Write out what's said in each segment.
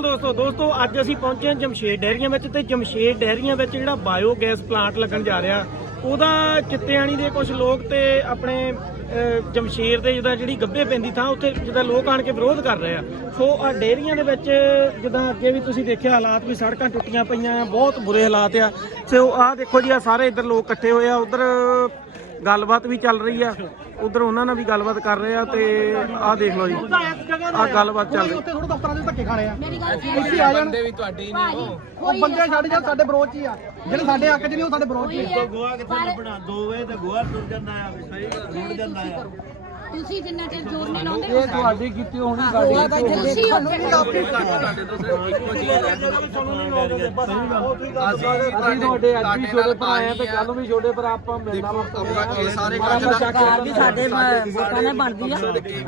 ਦੋਸਤੋ ਦੋਸਤੋ, ਅੱਜ ਅਸੀਂ ਪਹੁੰਚੇ ਹਾਂ ਜਮਸ਼ੇਦ ਡੈਰੀਆਂ ਵਿੱਚ ਤੇ ਜਮਸ਼ੇਦ ਡੈਰੀਆਂ ਵਿੱਚ ਜਿਹੜਾ ਬਾਇਓ ਗੈਸ ਪਲਾਂਟ ਲੱਗਣ ਜਾ ਰਿਹਾ, ਉਹਦਾ ਚਿੱਤਿਆਣੀ ਦੇ ਕੁਝ ਲੋਕ ਤੇ ਆਪਣੇ ਜਮਸ਼ੇਰ ਦੇ ਜਿਹਦਾ ਜਿਹੜੀ ਗੱਬੇ ਪੈਂਦੀ ਥਾਂ ਉੱਥੇ ਜਿਹਦਾ ਲੋਕ ਆਣ ਕੇ ਵਿਰੋਧ ਕਰ ਰਹੇ ਆ। ਸੋ ਆ ਡੈਰੀਆਂ ਦੇ ਵਿੱਚ ਜਿੱਦਾਂ ਅੱਗੇ ਵੀ ਤੁਸੀਂ ਦੇਖਿਆ ਹਾਲਾਤ ਵੀ ਸੜਕਾਂ ਟੁੱਟੀਆਂ ਪਈਆਂ ਆ, ਬਹੁਤ ਬੁਰੇ ਹਾਲਾਤ ਆ। ਸੋ ਆਹ ਦੇਖੋ ਜੀ ਆ ਸਾਰੇ ਇੱਧਰ ਲੋਕ ਇਕੱਠੇ ਹੋਏ ਆ, ਉਧਰ ਗੱਲਬਾਤ ਵੀ ਚੱਲ ਰਹੀ ਆ। ਉਧਰ ਉਹਨਾਂ ਨਾਲ ਵੀ ਗੱਲਬਾਤ ਕਰ ਰਹੇ ਆ ਤੇ ਆਹ ਦੇਖ ਲਓ ਜੀ। ਆਹ ਗੱਲਬਾਤ ਚੱਲ ਰਹੀ। ਉੱਥੇ ਥੋੜਾ ਦਫ਼ਤਰਾਂ ਦੇ ਧੱਕੇ ਖਾਣੇ ਆ। ਮੇਰੀ ਗੱਲ ਇੱਥੇ ਆ ਜਾਣ। ਬੰਦੇ ਵੀ ਤੁਹਾਡੇ ਹੀ। ਨੇ ਉਹ ਉਹ ਬੰਦੇ ਛੱਡ ਜਾ ਸਾਡੇ ਵਿਰੋਧ 'ਚ ਹੀ ਆ। ਜਿਹੜੇ ਸਾਡੇ ਹੱਕ 'ਚ ਨਹੀਂ ਉਹ ਸਾਡੇ ਵਿਰੋਧ 'ਚ ਹੀ ਆ। ਗੋਆ ਕਿੱਥੇ ਬਣਾ ਦੋ ਵੇ ਤੇ ਗੋਆ ਟੁੱਟ ਜਾਂਦਾ ਆ ਸਹੀ ਰੁੜ ਜਾਂਦਾ ਆ। ਤੁਸੀਂ ਜਿੰਨਾ ਚਿਰ ਜ਼ੋਰ ਨਹੀਂ ਲਾਉਂਦੇ ਇਹ ਤੁਹਾਡੀ ਕੀਤੀ ਹੋਣੀ ਸਾਡੀ ਤੁਸੀਂ ਉੱਥੇ ਅਸੀਂ ਤੁਹਾਡੇ ਅੱਜ ਵੀ ਛੋਟੇ ਭਰਾ ਆਏ ਆ ਤੇ ਕੱਲ ਨੂੰ ਵੀ ਛੋਟੇ ਭਰਾ ਆਪਾਂ ਮਿਲਣਾ ਵਾ। ਇਹ ਸਾਰੇ ਸਰਕਾਰ ਵੀ ਸਾਡੇ ਮ- ਵੋਟਾਂ ਨਾਲ ਬਣਦੀ ਆ।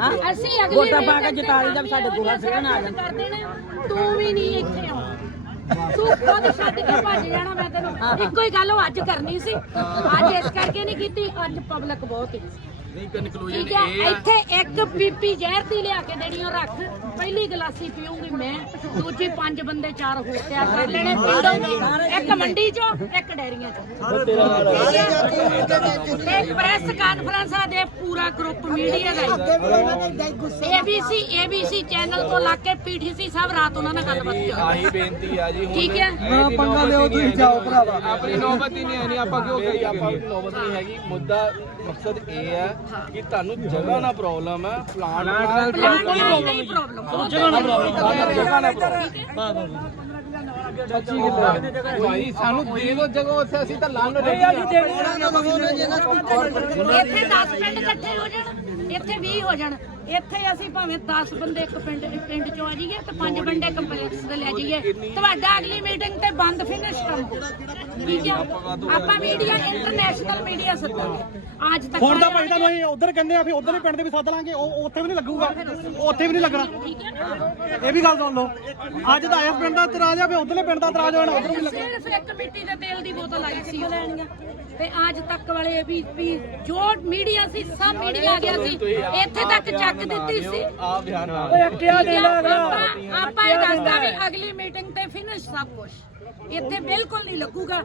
ਹਾਂ ਅਸੀਂ ਅਗਲੀ ਵੋਟਾਂ ਪਾ ਕੇ ਜਿਤਾ ਲਈ ਦਾ ਸਾਡੇ ਗੋਹਾ ਸਿੱਟਣ ਆ ਕਰ ਦੇਣਾ। ਤੂੰ ਵੀ ਨਹੀਂ ਇੱਥੇ ਆਉਣਾ। ਤੂੰ ਖੁਦ ਛੱਡ ਕੇ ਭੱਜ ਜਾਣਾ ਮੈਂ ਤੈਨੂੰ। ਇੱਕੋ ਹੀ ਗੱਲ ਉਹ ਅੱਜ ਕਰਨੀ ਸੀ। ਅੱਜ ਇਸ ਕਰਕੇ ਨਹੀਂ ਕੀਤੀ ਅੱਜ ਪਬਲਿਕ ਬਹੁਤ ਹੈ। ਨਹੀਂ ਕਨਕਲੂਜਨ ਠੀਕ ਹੈ ਇੱਥੇ ਇੱਕ ਪੀਪੀ ਜ਼ਹਿਰ ਦੀ ਲਿਆ ਕੇ ਦੇਣੀ ਉਹ ਰੱਖ। ਪਹਿਲੀ ਗਲਾਸੀ ਪੀਉਂਗੀ ਮੈਂ ਦੂਜੀ ਪੰਜ ਬੰਦੇ ਚਾਰ ਹੋ ਤਿਆਰ ਕਰ ਲੈਣੇ ਪਿੰਡੋਂ। ਵੀ ਇੱਕ ਮੰਡੀ ਚੋਂ ਇੱਕ ਡੈਰੀਆਂ ਚੋਂ। ਤੇ ਪ੍ਰੈਸ ਕਾਨਫਰੰਸਾਂ ਦੇ ਪੂਰਾ ਗਰੁੱਪ ਮੀਡੀਆ ਦਾ ਏਬੀਸੀ ਏਬੀਸੀ ਚੈਨਲ ਤੋਂ ਲਾ ਕੇ ਪੀਟੀਸੀ ਸਭ ਰਾਤ ਉਹਨਾਂ ਨਾਲ ਗੱਲਬਾਤ ਕੀਤੀ ਆਹੀ ਬੇਨਤੀ ਆ ਜੀ ਹੁਣ ਠੀਕ ਹੈ? ਨਾ ਪੰਗਾ ਲਿਓ ਤੁਸੀਂ ਜਾਓ ਭਰਾਵਾ। ਆਪਣੀ ਨੌਬਤ ਹੀ ਨਹੀਂ ਆਣੀ ਆਪਾਂ ਕਿਉਂ ਕਰੀ ਆਪਾਂ ਨੂੰ ਨੌਬਤ ਨਹੀਂ ਹੈਗੀ। ਮੁੱਦਾ ਮਕਸਦ ਇਹ ਹੈ ਕਿ ਤੁਹਾਨੂੰ ਜਗ੍ਹਾ ਨਾਲ ਪ੍ਰੋਬਲਮ ਹੈ ਪਲਾਂਟ ਨਾਲ ਪਲਾਂਟ ਨਾਲ ਨਹੀਂ। ਪ੍ਰੋਬਲਮ ਜਗ੍ਹਾ ਨਾ ਜਗ੍ਹਾ ਨਾਲ ਪ੍ਰੋਬਲਮ ਭਾਈ ਸਾਨੂੰ ਦੇ ਦਿਓ ਜਗ੍ਹਾ ਉੱਥੇ ਅਸੀਂ ਤਾਂ ਲੰਘ ਰਹੇ ਆ। ਇੱਥੇ 10 ਪਿੰਡ ਇਕੱਠੇ ਹੋ ਜਾਣ। ਇੱਥੇ 20 ਹੋ ਜਾਣ। ਇੱਥੇ ਅਸੀਂ ਭਾਵੇਂ 10 ਬੰਦੇ ਇੱਕ ਪਿੰਡ ਇੱਕ ਪਿੰਡ ਚੋਂ ਆ ਜਾਈਏ ਤੇ ਪੰਜ ਬੰਦੇ ਕੰਪਲੈਕਸ ਤੇ ਲੈ ਜਾਈਏ। ਤੁਹਾਡਾ ਅਗਲੀ ਮੀਟਿੰਗ ਤੇ ਬੰਦ ਫਿਨਿਸ਼ ਕੰਮ ਠੀਕ ਹੈ ਆਪਾਂ ਮੀਡੀਆ ਇੰਟਰਨੈਸ਼ਨਲ ਮੀਡੀਆ ਸੱਦਾਂਗੇ। ਅੱਜ ਤੱਕ ਹੁਣ ਤਾਂ ਭਾਈ ਤੁਹਾਨੂੰ ਅਸੀਂ ਉਧਰ ਕਹਿੰਦੇ ਆ ਫਿਰ ਉਧਰ ਹੀ ਪਿੰਡ ਦੇ ਵੀ ਸੱਦ ਲਾਂਗੇ ਉਹ ਉਹ ਉੱਥੇ ਵੀ ਨਹੀਂ ਲੱਗੂਗਾ। ਉੱਥੇ ਵੀ ਨਹੀਂ ਲੱਗਣਾ। ਠੀਕ ਹੈ ਨਾ? ਇਹ ਵੀ ਗੱਲ ਸੁਣ ਲਓ। ਅੱਜ ਤਾਂ ਇਸ ਪਿੰਡ ਦਾ ਇਤਰਾਜ਼ ਆ ਫਿਰ ਉਧਰਲੇ ਪਿੰਡ ਦਾ ਇਤਰਾਜ਼ ਹੋਣਾ ਉਧਰ ਵੀ ਲੱਗਣਾ। ਸਿਰਫ ਇੱਕ ਮਿੱਟੀ ਦੇ ਤੇਲ ਦੀ ਬੋਤਲ ਆਈ ਸੀ। ਉਹ ਲੈਣੀਆਂ ਤੇ ਅੱਜ ਤੱਕ ਵਾਲੇ ਵੀ ਵੀ ਜੋ ਮੀਡੀਆ ਸੀ ਸਭ ਮੀਡੀਆ ਆ ਗਿਆ ਸੀ। ਇੱਥੇ ਤੱਕ ਚੱਕ ਦਿੱਤੀ ਸੀ। ਆਪਾਂ ਇਹ ਦੱਸਦਾ ਵੀ ਅਗਲੀ ਮੀਟਿੰਗ ਤੇ ਫਿਨਿਸ਼ ਸਭ ਕੁਝ ਇੱਥੇ ਬਿਲਕੁਲ ਨਹੀਂ ਲੱਗੂਗਾ।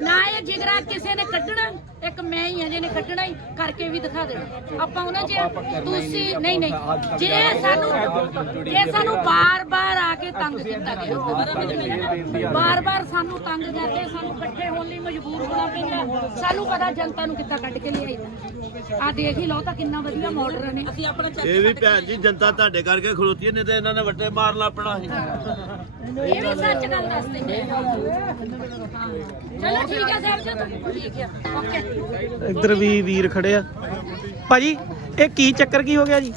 ਨਾ ਇਹ ਜਿਗਰਾ ਕਿਸੇ ਨੇ ਕੱਢਣਾ ਇੱਕ ਮੈਂ ਹੀ ਆ ਜਿਹਨੇ ਕੱਢਣਾ ਹੀ ਕਰਕੇ ਵੀ ਦਿਖਾ ਦੇਣਾ। ਆਪਾਂ ਉਹਨਾਂ ਚ ਤੁਸੀਂ ਨਹੀਂ ਨਹੀਂ। ਜੇ ਸਾਨੂੰ ਜੇ ਸਾਨੂੰ ਬਾਰ-ਬਾਰ ਆ ਕੇ ਤੰਗ ਕੀਤਾ ਗਿਆ। ਬਾਰ-ਬਾਰ ਸਾਨੂੰ ਤੰਗ ਕਰਦੇ ਸਾਨੂੰ ਇਕੱਠੇ ਹੋਣ ਲਈ ਮਜਬੂਰ ਹੋਣਾ ਪੈਂਦਾ। ਸਾਨੂੰ ਪਤਾ ਜਨਤਾ ਨੂੰ ਕਿੱਦਾਂ ਕੱਢ ਕੇ ਲਿਆਈਦਾ ਆ ਦੇਖ ਹੀ ਲਓ ਤਾਂ ਕਿੰਨਾ ਵਧੀਆ ਮਾਡਰਨ ਨੇ। ਅਸੀਂ ਆਪਣਾ ਚੱਕ ਇਹ ਵੀ ਭੈਣ ਜੀ ਜਨਤਾ ਤੁਹਾਡੇ ਕਰਕੇ ਖਲੋਤੀ ਹੈ, ਨਹੀਂ ਤੇ ਇਹਨਾਂ ਨੇ ਵੱਟੇ ਮਾਰਨਾ ਆਪਣਾ ਸੀ। ਇਹ ਵੀ ਸੱਚ ਗੱਲ ਦੱਸਦੇ ਨੇ ਹਾਂ। ਚਲੋ ਠੀਕ ਹੈ ਸਾਹਿਬ ਜੀ ਠੀਕ ਹੈ ਓਕੇ। ਇੱਧਰ ਵੀ ਵੀਰ ਖੜੇ ਆ। ਭਾਜੀ ਇਹ ਕੀ ਚੱਕਰ ਕੀ ਹੋ ਗਿਆ ਜੀ?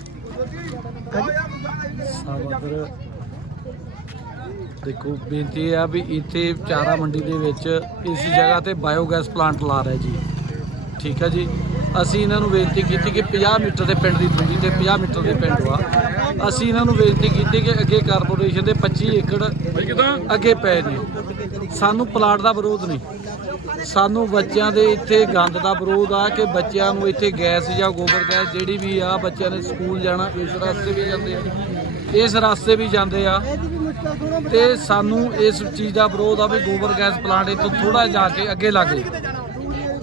ਦੇਖੋ ਬੇਨਤੀ ਆ ਵੀ ਇੱਥੇ ਚਾਰਾ ਮੰਡੀ ਦੇ ਵਿੱਚ ਇਸ ਜਗ੍ਹਾ ਤੇ ਬਾਇਓਗੈਸ ਪਲਾਂਟ ਲਾ ਰਹੇ ਜੀ। ਠੀਕ ਹੈ ਜੀ? ਅਸੀਂ ਇਹਨਾਂ ਨੂੰ ਬੇਨਤੀ ਕੀਤੀ ਕਿ 50 ਮੀਟਰ ਦੇ ਪਿੰਡ ਦੀ ਦੂਰੀ ਤੇ 50 ਮੀਟਰ ਦੇ ਪਿੰਡ ਵਾ ਅਸੀਂ ਇਹਨਾਂ ਨੂੰ ਬੇਨਤੀ ਕੀਤੀ ਕਿ ਅੱਗੇ ਕਾਰਪੋਰੇਸ਼ਨ ਦੇ 25 ਏਕੜ ਅੱਗੇ ਪਏ ਨੇ। ਸਾਨੂੰ ਪਲਾਟ ਦਾ ਵਿਰੋਧ ਨਹੀਂ। ਸਾਨੂੰ ਬੱਚਿਆਂ ਦੇ ਇੱਥੇ ਗੰਦ ਦਾ ਵਿਰੋਧ ਆ ਕਿ ਬੱਚਿਆਂ ਨੂੰ ਇੱਥੇ ਗੈਸ ਜਾਂ ਗੋਬਰ ਗੈਸ ਜਿਹੜੀ ਵੀ ਆ ਬੱਚਿਆਂ ਨੇ ਸਕੂਲ ਜਾਣਾ ਇਸ ਰਸਤੇ ਵੀ ਜਾਂਦੇ ਆ। ਇਸ ਰਸਤੇ ਵੀ ਜਾਂਦੇ ਆ। ਤੇ ਸਾਨੂੰ ਇਸ ਚੀਜ਼ ਦਾ ਵਿਰੋਧ ਆ ਵੀ ਗੋਬਰ ਗੈਸ ਪਲਾਂਟ ਇੱਥੋਂ ਥੋੜਾ ਜਾ ਕੇ ਅੱਗੇ ਲੱਗੇ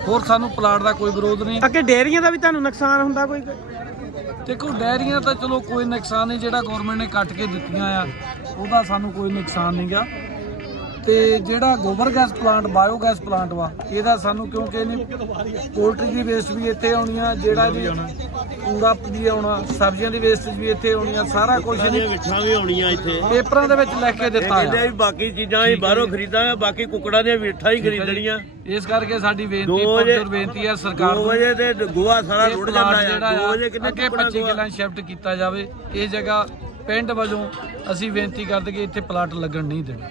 ਹੋਰ ਸਾਨੂੰ ਪਲਾਂਟ ਦਾ ਕੋਈ ਵਿਰੋਧ ਨਹੀਂ। ਅੱਗੇ ਡੇਅਰੀਆਂ ਦਾ ਵੀ ਤੁਹਾਨੂੰ ਨੁਕਸਾਨ ਹੁੰਦਾ ਕੋਈ? ਦੇਖੋ ਡੈਰੀਆਂ ਤਾਂ ਚਲੋ ਕੋਈ ਨੁਕਸਾਨ ਨਹੀਂ ਜਿਹੜਾ ਗਵਰਨਮੈਂਟ ਨੇ ਕੱਟ ਕੇ ਦਿੱਤੀਆਂ ਆ ਉਹਦਾ ਸਾਨੂੰ ਕੋਈ ਨੁਕਸਾਨ ਨਹੀਂਗਾ। ਤੇ ਜਿਹੜਾ ਗੋਬਰ gas plant bio gas plant ਵਾ ਇਹਦਾ ਸਾਨੂੰ ਕਿਉਂਕਿ ਇਹਨੇ ਪੋਲਟਰੀ ਦੀ ਵੇਸਟ ਵੀ ਇੱਥੇ ਆਉਣੀ ਆ ਜਿਹੜਾ ਵੀ ਕੂੜਾ ਵੀ ਆਉਣਾ ਸਬਜ਼ੀਆਂ ਦੀ ਵੇਸਟ ਵੀ ਇੱਥੇ ਆਉਣੀ ਆ ਸਾਰਾ ਕੁਝ ਇਹਨੇ ਮਿੱਠਾਂ ਵੀ ਆਉਣੀਆਂ ਇੱਥੇ। ਪੇਪਰਾਂ ਦੇ ਵਿੱਚ ਲਿਖ ਕੇ ਦਿੱਤਾ ਕਹਿੰਦੇ ਆ ਵੀ ਬਾਕੀ ਚੀਜ਼ਾਂ ਹੀ ਬਾਹਰੋਂ ਖਰੀਦਾਂਗੇ ਬਾਕੀ ਕੁੱਕੜਾਂ ਦੀਆਂ ਮਿੱਠਾਂ ਹੀ ਖਰੀਦਣੀਆਂ। ਇਸ ਕਰਕੇ ਸਾਡੀ ਬੇਨਤੀ ਪਰਜੋਰ ਬੇਨਤੀ ਹੈ ਸਰਕਾਰ 2 ਨੂੰ। ਵਜੇ ਤੇ ਗੋਆ ਸਾਰਾ ਇਹ ਰੁੜ ਜਾਂਦਾ ਆ। 2 ਆ ਵਜੇ ਕਿੰਨੇ ਅੱਗੇ 25 ਕਿੱਲਾਂ ਸ਼ਿਫਟ ਕੀਤਾ ਜਾਵੇ। ਇਹ ਜਗ੍ਹਾ ਪਿੰਡ ਵਜੋਂ ਅਸੀਂ ਬੇਨਤੀ ਕਰਦੇ ਕਿ ਇੱਥੇ ਪਲਾਟ ਲੱਗਣ ਨਹੀਂ ਦੇਣਾ।